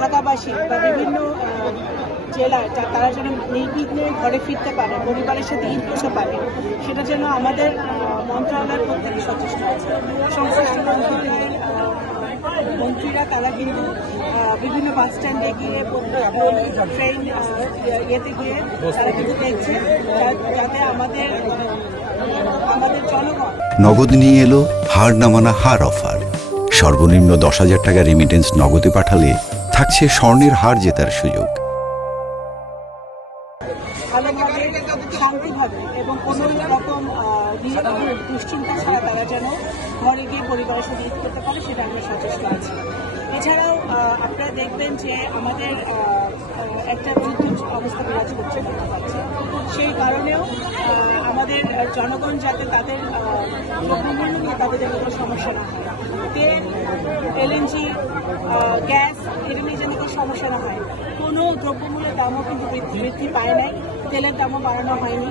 ঢাকাবাসী বা বিভিন্ন জেলার তারা যেন নির্বিঘ্নে ঘরে ফিরতে পারে, পরিবারের সাথে ঈদ করতে পারে, সেটা যেন আমাদের মন্ত্রণালয়ের প্রত্যেকে সচেষ্ট আছে। সংশ্লিষ্ট মন্ত্রণালয়ের মন্ত্রীরা তারা কিন্তু বিভিন্ন বাস স্ট্যান্ডে গিয়ে ট্রেন ইয়েতে গিয়ে তারা কিন্তু দেখছে যাতে আমাদের জনগণ। নগদ নিয়ে এলো হার না মানা হার অফার। সর্বনিম্ন 10,000 টাকা রেমিটেন্স নগদে পাঠালে থাকছে স্বর্ণের হার জেতার সুযোগ। ভালোভাবে শান্তিভাবে এবং কোনো রকম দুশ্চিন্তা ছাড়া তারা যেন ঘরে গিয়ে পরিবারের সাথে ঈদ করতে পারে, সেটা আমরা সচেষ্ট আছি। এছাড়াও আপনারা দেখবেন যে আমাদের একটা যুদ্ধ অবস্থা বিরাজ করছে দেখা যাচ্ছে। সেই কারণেও আমাদের জনগণ যাতে তাদের দ্রব্যমূল্য নিয়ে তাদের যেন কোনো সমস্যা না হয়, তেল, এলএনজি, গ্যাস এটা নিয়ে যেন কোনো সমস্যা না হয়। কোনো দ্রব্যমূল্যের দামও কিন্তু বৃদ্ধি পায় নাই, তেলের দামও বাড়ানো হয়নি,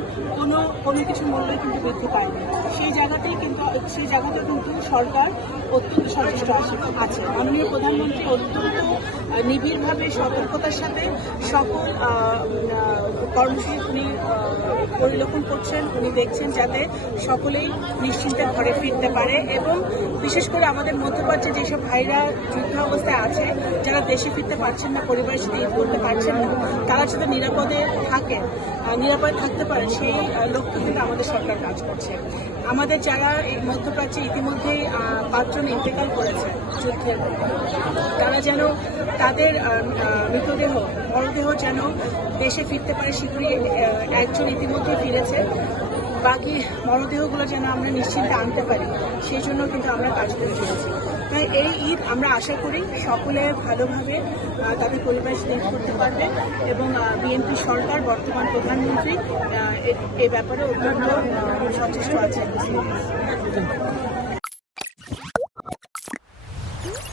কোনো কিছু মূল্যই কিন্তু বৃদ্ধি পায়নি। সেই জায়গাতেও কিন্তু সরকার অত্যন্ত সচেষ্ট আছে। মাননীয় প্রধানমন্ত্রী অত্যন্ত নিবিড়ভাবে সতর্কতার সাথে সকল কর্মসূচি উনি পরিলক্ষণ করছেন। উনি দেখছেন যাতে সকলেই নিশ্চিন্তে ঘরে ফিরতে পারে, এবং বিশেষ করে আমাদের মধ্যপ্রাচ্যে যেসব ভাইরা যুদ্ধ অবস্থায় আছে, যারা দেশে ফিরতে পারছেন না, পরিবারের সাথে ঈদ করতে পারছেন না, তারা যাতে নিরাপদে থাকতে পারে, সেই লক্ষ্যে কিন্তু আমাদের সরকার কাজ করছে। আমাদের যারা এই মধ্যপ্রাচ্যে ইতিমধ্যেই 5 জন ইন্তেকাল করেছে যুদ্ধের, তারা যেন তাদের মরদেহ যেন দেশে ফিরতে পারে শীঘ্রই। 1 জন ইতিমধ্যে ফিরেছে, বাকি মরদেহগুলো যেন আমরা নিশ্চিন্তে আনতে পারি, সেই জন্য কিন্তু আমরা কাজ করে চলেছি। তাই এই ঈদ আমরা আশা করি সকলে ভালোভাবে তাদের পরিবারের সাথে ঈদ করতে পারবে, এবং বিএনপি সরকার, বর্তমান প্রধানমন্ত্রী এই ব্যাপারে অত্যন্ত সচেষ্ট আছে।